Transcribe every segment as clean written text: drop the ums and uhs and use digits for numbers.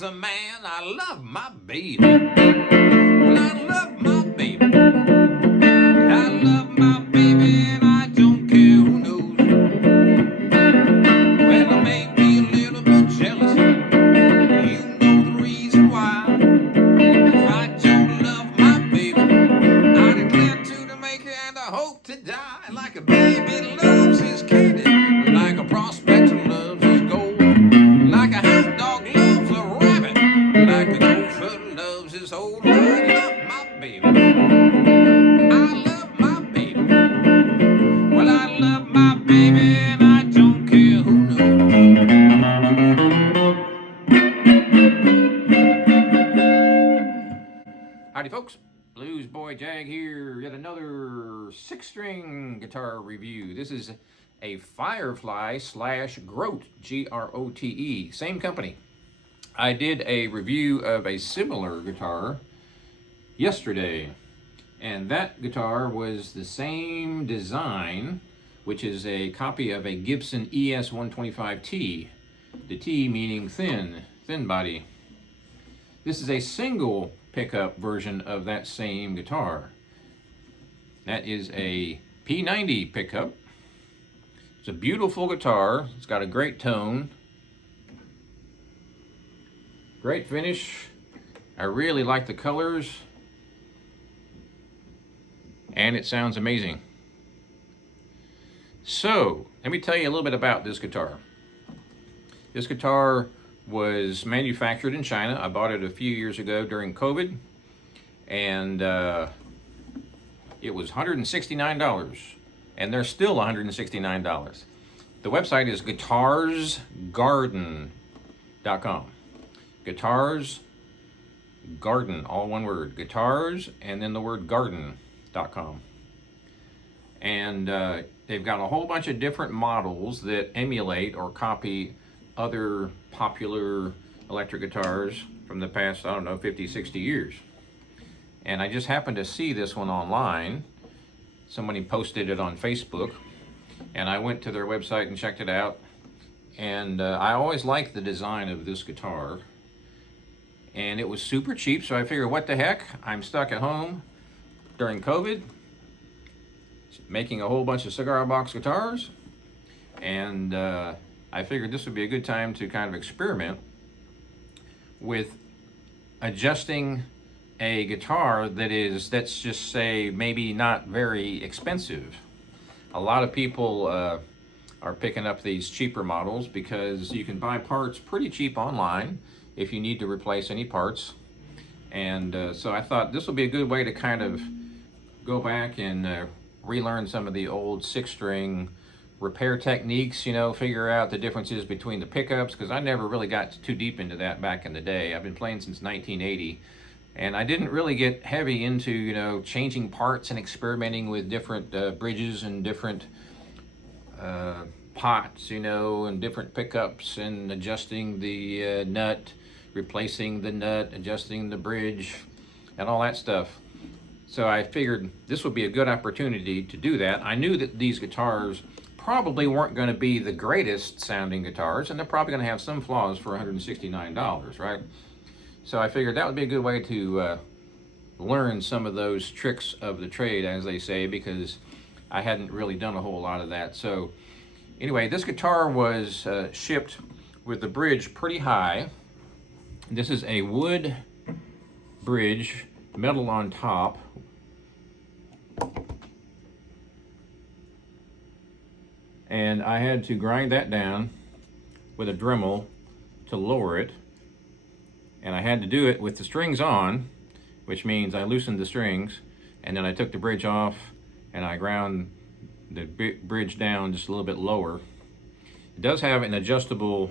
loves a man, I love my baby. Well, I love my baby. I love my baby, and I don't care who knows. Well, I may be a little bit jealous. You know the reason why. If I don't love my baby, I declare to make it and I hope to die. Like a baby loves his candy, like a prospector loves his gold, like a hound dog loves a rabbit, like a gopher loves his whole life. I love my baby. I love my baby. Well, I love my baby, and I don't care who knows. Howdy, folks. Bluesboyjag here. Yet another 6-string guitar review. This is a Firefly slash Grote, Grote. Same company. I did a review of a similar guitar yesterday, and that guitar was the same design, which is a copy of a Gibson ES-125T. The T meaning thin body. This is a single pickup version of that same guitar. That is a P90 pickup. It's a beautiful guitar. It's got a great tone, great finish. I really like the colors, and it sounds amazing. So, let me tell you a little bit about this guitar. This guitar was manufactured in China. I bought it a few years ago during COVID, and it was $169, and they're still $169. The website is guitarsgarden.com. Guitars Garden, all one word. Guitars and then the word garden.com. And they've got a whole bunch of different models that emulate or copy other popular electric guitars from the past, I don't know, 50, 60 years. And I just happened to see this one online. Somebody posted it on Facebook, and I went to their website and checked it out. And I always liked the design of this guitar. And it was super cheap, so I figured, what the heck? I'm stuck at home during COVID, making a whole bunch of cigar box guitars, and I figured this would be a good time to kind of experiment with adjusting a guitar that's just say maybe not very expensive. A lot of people are picking up these cheaper models because you can buy parts pretty cheap online if you need to replace any parts. And so I thought this would be a good way to kind of go back and relearn some of the old 6-string repair techniques, you know, figure out the differences between the pickups, because I never really got too deep into that back in the day. I've been playing since 1980, and I didn't really get heavy into, you know, changing parts and experimenting with different bridges and different pots, you know, and different pickups, and adjusting the nut, replacing the nut, adjusting the bridge, and all that stuff. So I figured this would be a good opportunity to do that. I knew that these guitars probably weren't going to be the greatest sounding guitars, and they're probably going to have some flaws for $169, right? So I figured that would be a good way to learn some of those tricks of the trade, as they say, because I hadn't really done a whole lot of that. So anyway, this guitar was shipped with the bridge pretty high. This is a wood bridge, metal on top. And I had to grind that down with a Dremel to lower it. And I had to do it with the strings on, which means I loosened the strings, and then I took the bridge off and I ground the bridge down just a little bit lower. It does have an adjustable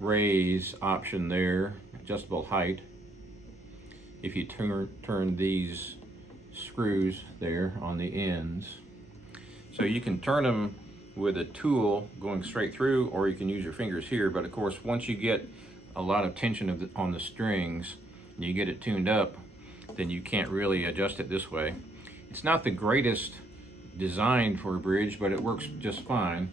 raise option there, adjustable height. If you turn these screws there on the ends. So you can turn them with a tool going straight through, or you can use your fingers here. But of course, once you get a lot of tension on the strings and you get it tuned up, then you can't really adjust it this way. It's not the greatest design for a bridge, but it works just fine.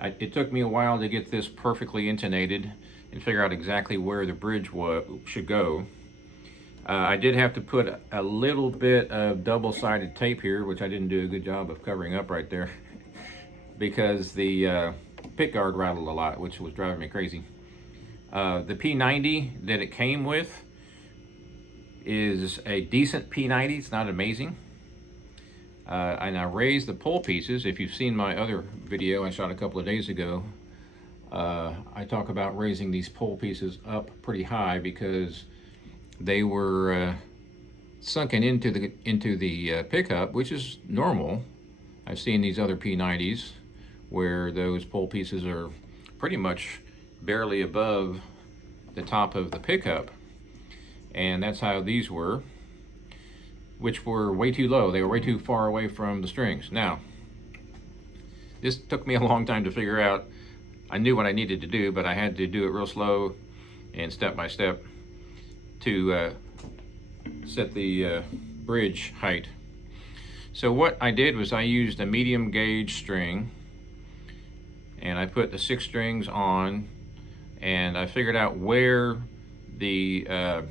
It took me a while to get this perfectly intonated and figure out exactly where the bridge should go. I did have to put a little bit of double-sided tape here, which I didn't do a good job of covering up right there, because the pick guard rattled a lot, which was driving me crazy. The P90 that it came with is a decent P90. It's not amazing. And I raised the pole pieces. If you've seen my other video I shot a couple of days ago, I talk about raising these pole pieces up pretty high because they were sunken into the pickup, which is normal. I've seen these other P90s where those pole pieces are pretty much barely above the top of the pickup, and that's how these were, which were way too low. They were way too far away from the strings. Now, this took me a long time to figure out. I knew what I needed to do, but I had to do it real slow and step by step to set the bridge height. So what I did was I used a medium gauge string, and I put the 6 strings on, and I figured out where the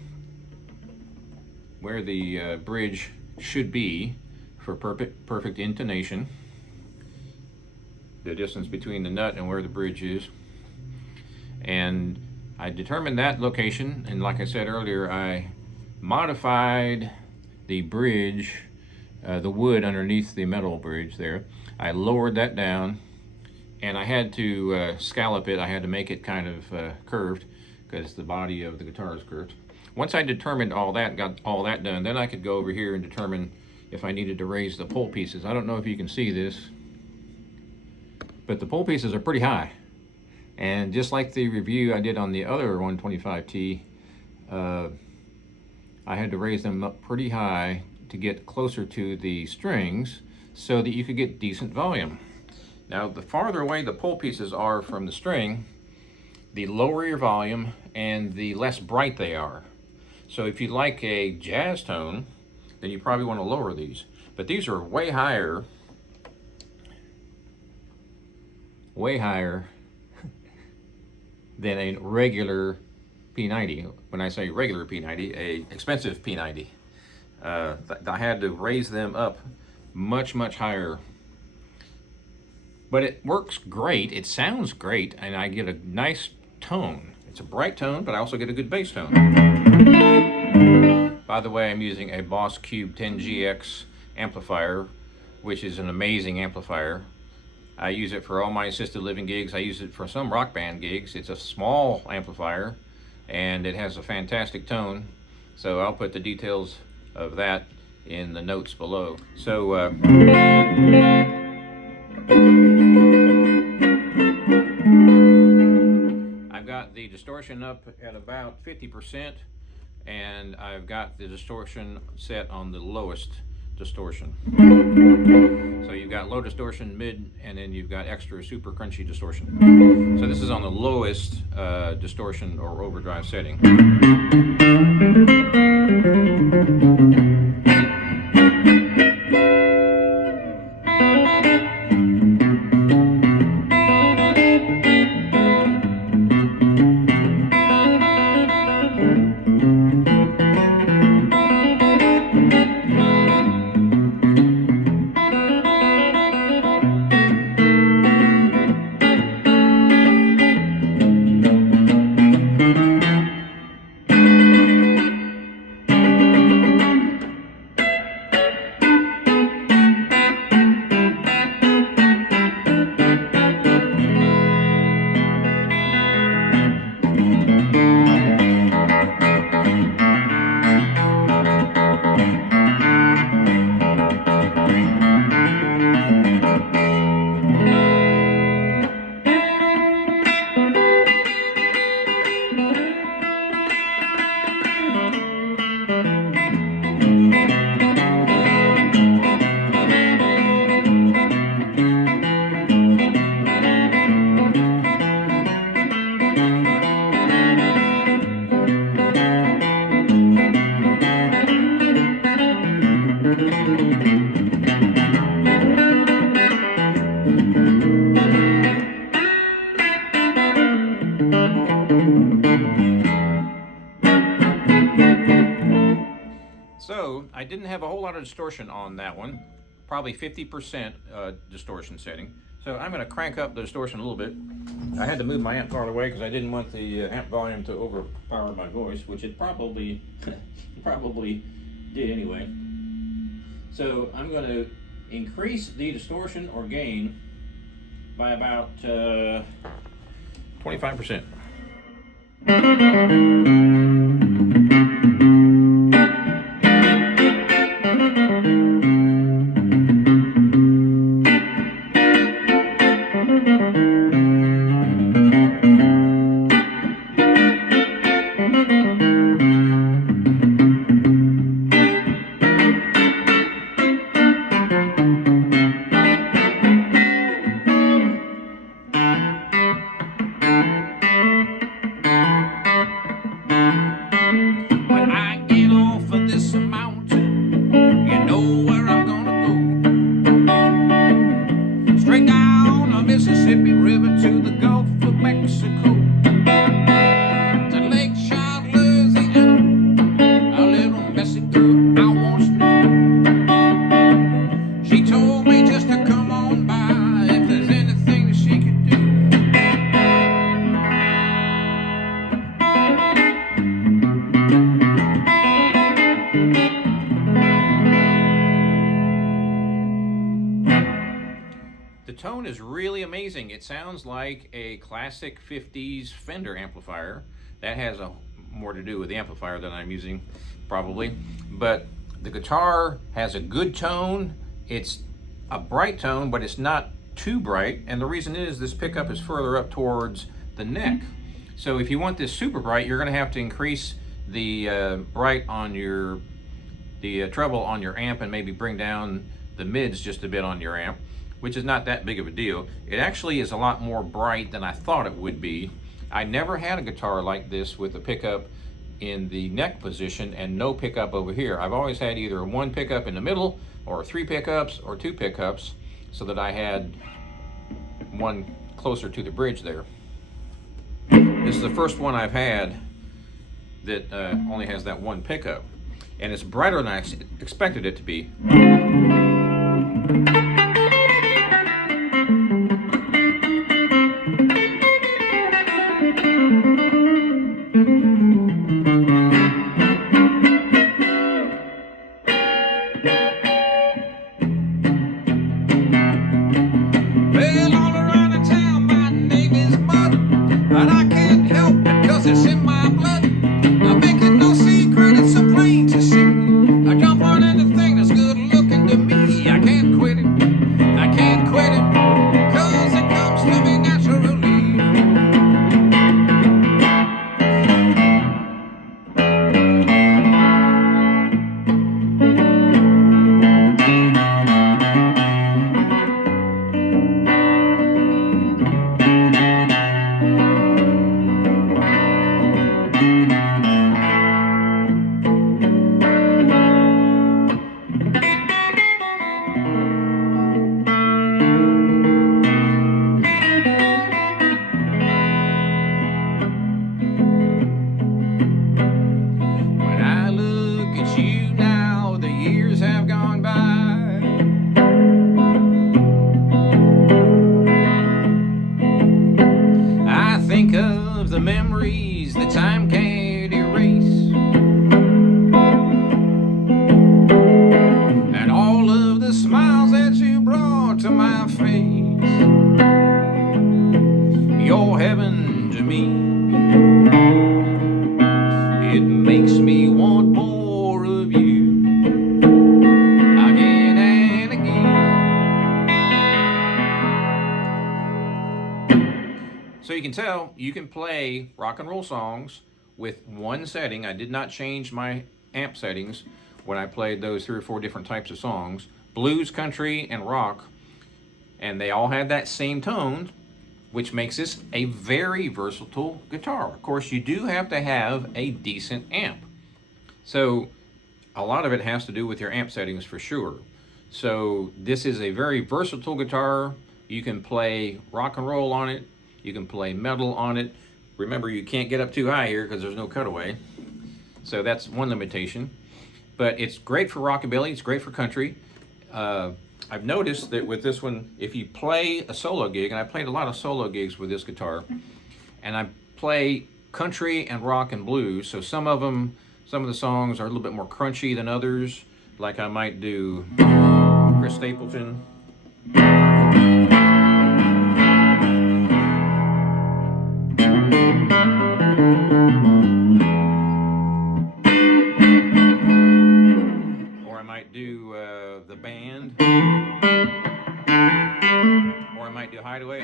bridge should be for perfect intonation, the distance between the nut and where the bridge is. And I determined that location, and like I said earlier, I modified the bridge, the wood underneath the metal bridge there. I lowered that down, and I had to scallop it. I had to make it kind of curved because the body of the guitar is curved. Once I determined all that, got all that done, then I could go over here and determine if I needed to raise the pole pieces. I don't know if you can see this, but the pole pieces are pretty high. And just like the review I did on the other 125T, I had to raise them up pretty high to get closer to the strings so that you could get decent volume. Now, the farther away the pole pieces are from the string, the lower your volume and the less bright they are. So if you like a jazz tone, then you probably want to lower these. But these are way higher than a regular P90. When I say regular P90, a expensive P90. I had to raise them up much higher. But it works great, it sounds great, and I get a nice tone. It's a bright tone, but I also get a good bass tone. By the way, I'm using a Boss Cube 10GX amplifier, which is an amazing amplifier. I use it for all my assisted living gigs. I use it for some rock band gigs. It's a small amplifier, and it has a fantastic tone. So I'll put the details of that in the notes below. So, I've got the distortion up at about 50%, and I've got the distortion set on the lowest distortion. So you've got low distortion, mid, and then you've got extra super crunchy distortion. So this is on the lowest distortion or overdrive setting. So I didn't have a whole lot of distortion on that one, probably 50% distortion setting. So I'm going to crank up the distortion a little bit. I had to move my amp farther away because I didn't want the amp volume to overpower my voice, which it probably probably did anyway. So I'm going to increase the distortion or gain by about 25%. Mississippi River to the Gulf of Mexico, to Lake Charles, Louisiana, a little messy girl I once knew. She told me just to come on by if there's anything that she could do. The tone is really amazing. It sounds like a classic 50s Fender amplifier. That has more to do with the amplifier that I'm using, probably. But the guitar has a good tone. It's a bright tone, but it's not too bright. And the reason is this pickup is further up towards the neck. So if you want this super bright, you're going to have to increase the bright on the treble on your amp and maybe bring down the mids just a bit on your amp, which is not that big of a deal. It actually is a lot more bright than I thought it would be. I never had a guitar like this with a pickup in the neck position and no pickup over here. I've always had either one pickup in the middle or 3 pickups or 2 pickups, so that I had one closer to the bridge there. This is the first one I've had that only has that one pickup, and it's brighter than I expected it to be. The memories that time can't erase, and all of the smiles that you brought to my face. You're heaven to me. It makes me want more of you again and again. So you can tell you can play rock and roll songs with one setting. I did not change my amp settings when I played those 3 or 4 different types of songs. Blues, country, and rock. And they all had that same tone, which makes this a very versatile guitar. Of course, you do have to have a decent amp. So a lot of it has to do with your amp settings for sure. So this is a very versatile guitar. You can play rock and roll on it. You can play metal on it. Remember, you can't get up too high here because there's no cutaway. So that's one limitation. But it's great for rockabilly, it's great for country. I've noticed that with this one, if you play a solo gig, and I played a lot of solo gigs with this guitar, and I play country and rock and blues, so some of the songs are a little bit more crunchy than others, like I might do Chris Stapleton. Or I might do The Band. Or I might do Hideaway.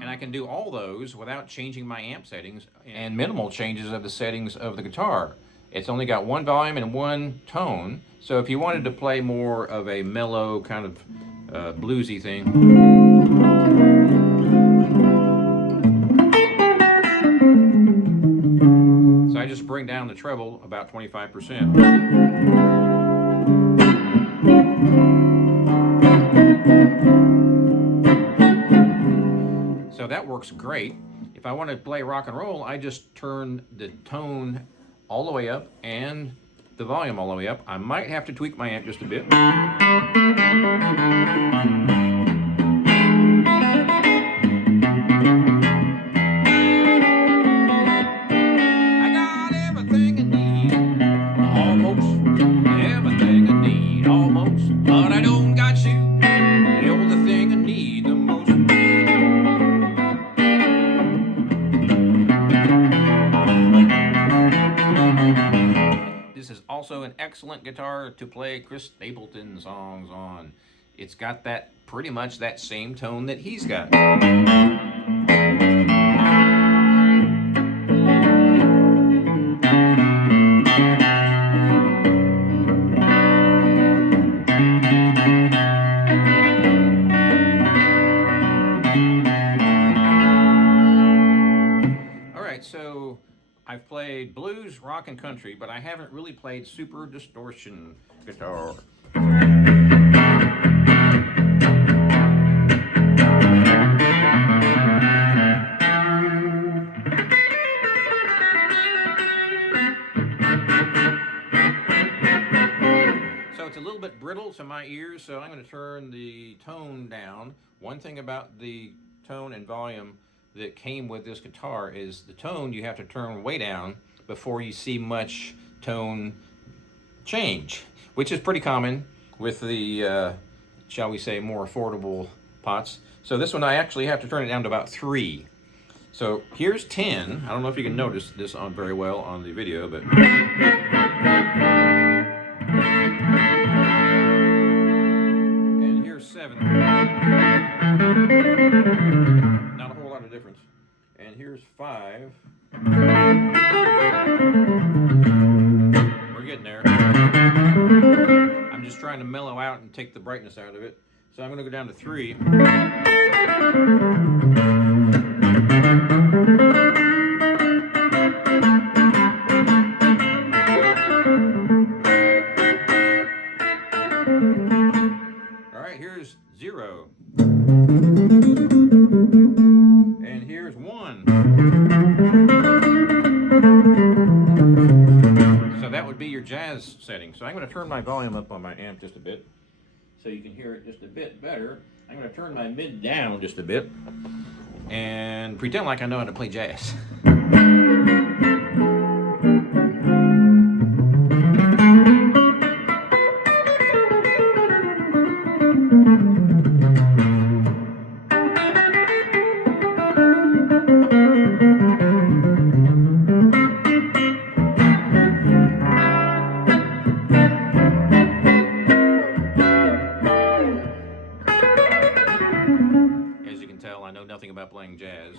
And I can do all those without changing my amp settings and minimal changes of the settings of the guitar. It's only got one volume and one tone, so if you wanted to play more of a mellow kind of bluesy thing, so I just bring down the treble about 25%. So that works great. If I want to play rock and roll, I just turn the tone all the way up and the volume all the way up. I might have to tweak my amp just a bit. I got everything I need, almost everything I need, almost, but I don't got you. You're the thing I need the most. This is also an excellent guitar to play Chris Stapleton songs on. It's got that pretty much that same tone that he's got. So I've played blues, rock, and country, but I haven't really played super distortion guitar. So it's a little bit brittle to my ears, so I'm going to turn the tone down. One thing about the tone and volume that came with this guitar is the tone you have to turn way down before you see much tone change, which is pretty common with the, shall we say, more affordable pots. So this one I actually have to turn it down to about 3. So here's 10. I don't know if you can notice this on very well on the video, but and here's 7. Not a whole lot of difference. And here's 5. We're getting there. I'm just trying to mellow out and take the brightness out of it. So I'm going to go down to 3. All right, here's 0. And here's 1. So that would be your jazz setting. So I'm going to turn my volume up on my amp just a bit so you can hear it just a bit better. I'm going to turn my mid down just a bit and pretend like I know how to play jazz. As you can tell, I know nothing about playing jazz.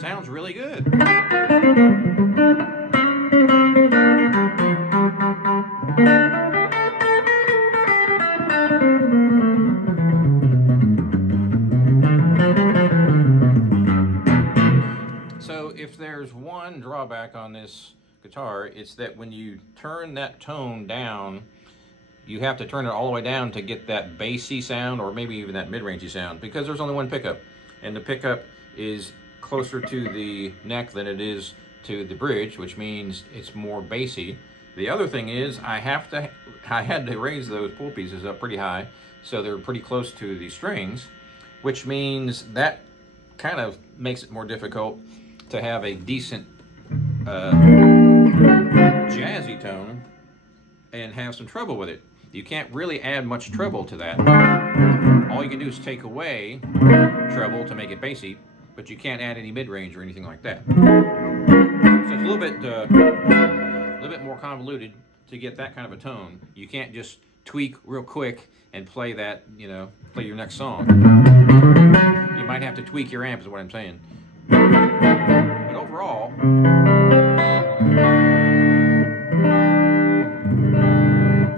Sounds really good. So if there's one drawback on this guitar, it's that when you turn that tone down, you have to turn it all the way down to get that bassy sound, or maybe even that mid-rangey sound, because there's only one pickup, and the pickup is closer to the neck than it is to the bridge, which means it's more bassy. The other thing is I had to raise those pull pieces up pretty high, so they're pretty close to the strings, which means that kind of makes it more difficult to have a decent jazzy tone and have some treble with it. You can't really add much treble to that. All you can do is take away treble to make it bassy, but you can't add any mid-range or anything like that. So it's a little bit more convoluted to get that kind of a tone. You can't just tweak real quick and play that, play your next song. You might have to tweak your amp, is what I'm saying. But overall,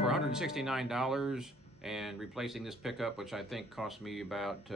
for $169 and replacing this pickup, which I think cost me about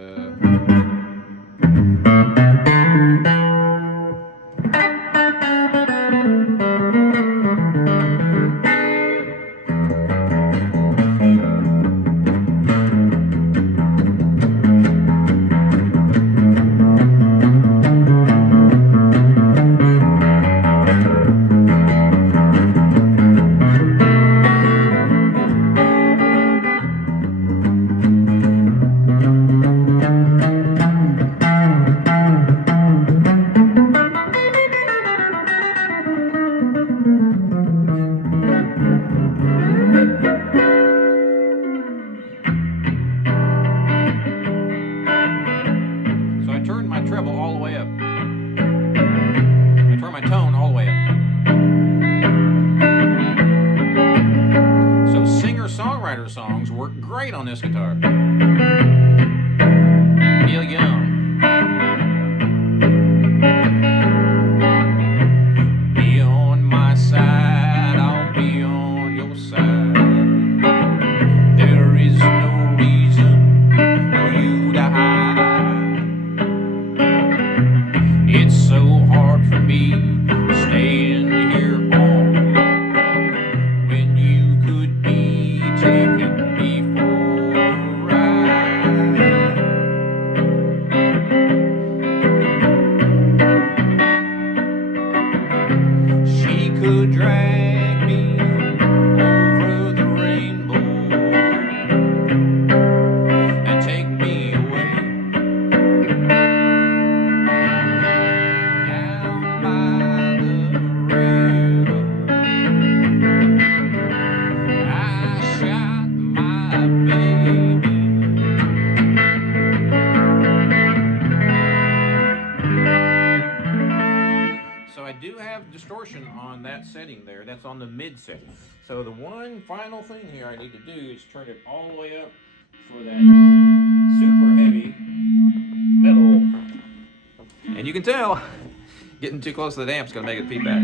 songs work great on this guitar. Neil Young. Be on my side, I'll be on your side. There is no reason for you to hide. It's so hard for me staying here all alone when you could be taking me for a ride. She could drag me over the rainbow and take me away down by the river. I shot my baby. So I do have distortion on that setting there. That's on the mid setting. So the one final thing here I need to do is turn it all the way up for that super heavy middle. And you can tell, getting too close to the amp's gonna make it feedback.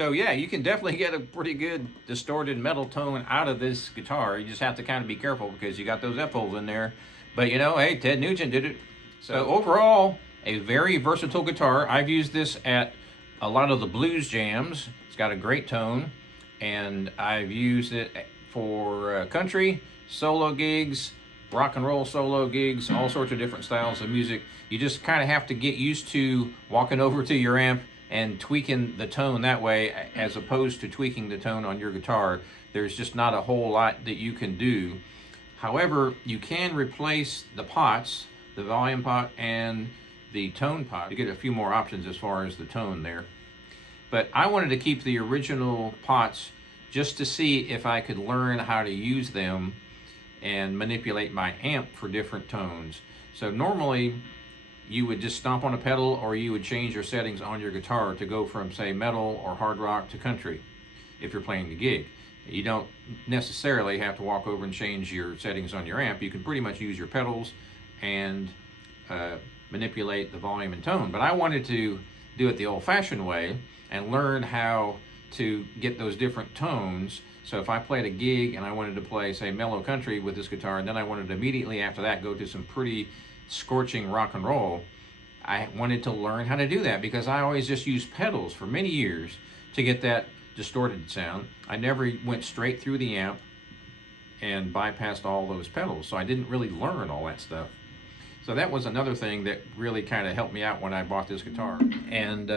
So yeah, you can definitely get a pretty good distorted metal tone out of this guitar. You just have to kind of be careful because you got those F-holes in there. But you know, hey, Ted Nugent did it. So overall, a very versatile guitar. I've used this at a lot of the blues jams. It's got a great tone, and I've used it for country, solo gigs, rock and roll solo gigs, all sorts of different styles of music. You just kind of have to get used to walking over to your amp and tweaking the tone that way, as opposed to tweaking the tone on your guitar. There's just not a whole lot that you can do. However, you can replace the pots, the volume pot and the tone pot, to get a few more options as far as the tone there. But I wanted to keep the original pots just to see if I could learn how to use them and manipulate my amp for different tones. So normally you would just stomp on a pedal, or you would change your settings on your guitar to go from, say, metal or hard rock to country if you're playing the gig. You don't necessarily have to walk over and change your settings on your amp. You can pretty much use your pedals and manipulate the volume and tone. But I wanted to do it the old-fashioned way and learn how to get those different tones. So if I played a gig and I wanted to play, say, mellow country with this guitar, and then I wanted to immediately after that go to some pretty scorching rock and roll, I wanted to learn how to do that, because I always just used pedals for many years to get that distorted sound. I never went straight through the amp and bypassed all those pedals, so I didn't really learn all that stuff. So that was another thing that really kind of helped me out when I bought this guitar. And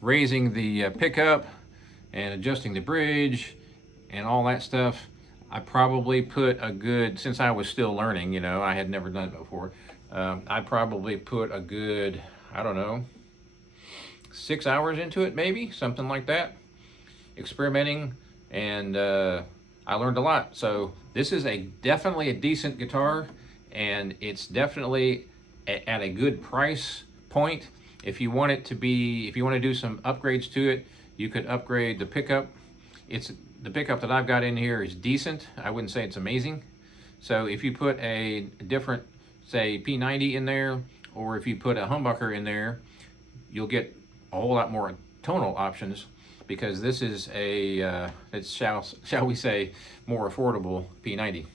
raising the pickup and adjusting the bridge and all that stuff, I probably put a good, since I was still learning, you know, I had never done it before, I probably put a good, I don't know, 6 hours into it, maybe, something like that, experimenting, and I learned a lot. So this is definitely a decent guitar, and it's definitely at a good price point. If you want it to be, if you want to do some upgrades to it, you could upgrade the pickup. The pickup that I've got in here is decent. I wouldn't say it's amazing. So if you put a different, say, P90 in there, or if you put a humbucker in there, you'll get a whole lot more tonal options, because this is a, it's shall we say, more affordable P90.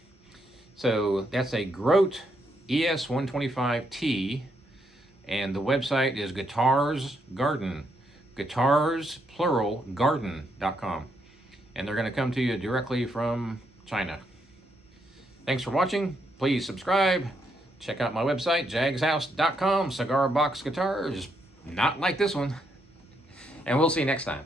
So that's a Grote ES125T, and the website is Guitars Garden, guitars plural garden.com. And they're going to come to you directly from China. Thanks for watching. Please subscribe. Check out my website, jagshouse.com. Cigar box guitars, not like this one. And we'll see you next time.